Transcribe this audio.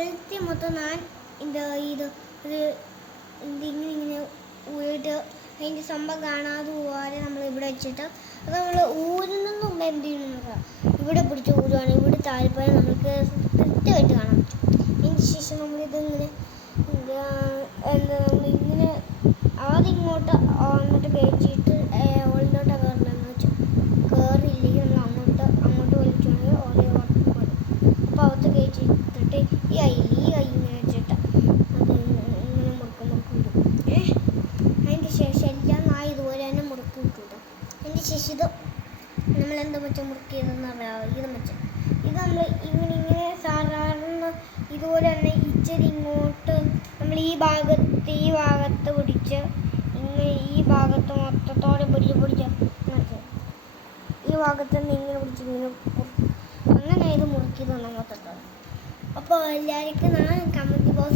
വെളുത്തി മൊത്തം ഞാൻ ഇത് ഇങ്ങനെ ഊരിട്ട് അതിൻ്റെ സംഭവം കാണാതെ പോലെ നമ്മൾ ഇവിടെ വെച്ചിട്ട് അത് നമ്മൾ ഊരുന്ന മുമ്പ് എന്ത് ചെയ്യണമെന്ന് ഇവിടെ പിടിച്ച് ഊരുവാണ്. ഇവിടെ താല്പര്യം നമുക്ക് കൃത്യമായിട്ട് കാണാൻ പറ്റും. അതിന് ശേഷം നമ്മളിതിങ്ങനെ നമ്മളിങ്ങനെ ആദ്യം ഇങ്ങോട്ട് അങ്ങോട്ട് കയറ്റിയിട്ട് ഉള്ളിലോട്ട് കയറണമെന്ന് വെച്ചാൽ കയറിയില്ലെങ്കിൽ നമ്മൾ അങ്ങോട്ട് വലിച്ചുകൊണ്ട് ഓരോ വട്ടം പോലെ അപ്പോൾ അകത്ത് കയറ്റിയിട്ടിട്ട് ഈ കൈ ഇങ്ങനെ വെച്ചിട്ട് അത് ഇങ്ങനെ മുറുക്കി വിടും. അതിൻ്റെ ശേഷം എല്ലാം ഇതുപോലെ തന്നെ മുറുക്കി വിട്ടുവിടും. അതിൻ്റെ ശേഷം ഇത് നമ്മളെന്താ വെച്ചാൽ മുറുക്കിയതെന്ന് അറിയാമോ? ഇത് നമ്മൾ ഇങ്ങനെ സാധാരണ ഇതുപോലെ തന്നെ ഇച്ചിരി ഇങ്ങോട്ട് നമ്മൾ ഈ ഭാഗത്ത് പിടിച്ച് ഇങ്ങനെ ഈ ഭാഗത്ത് മൊത്തത്തോടെ പിടിച്ച് ഈ ഭാഗത്ത് നിന്ന് ഇങ്ങനെ പിടിച്ച് ഇങ്ങനെ അങ്ങനെ ഇത് മുറുക്കിയത് മൊത്തത്തോടെ. അപ്പോൾ എല്ലാവർക്കും ഞാൻ കമൻറ്റ് ബോക്സ്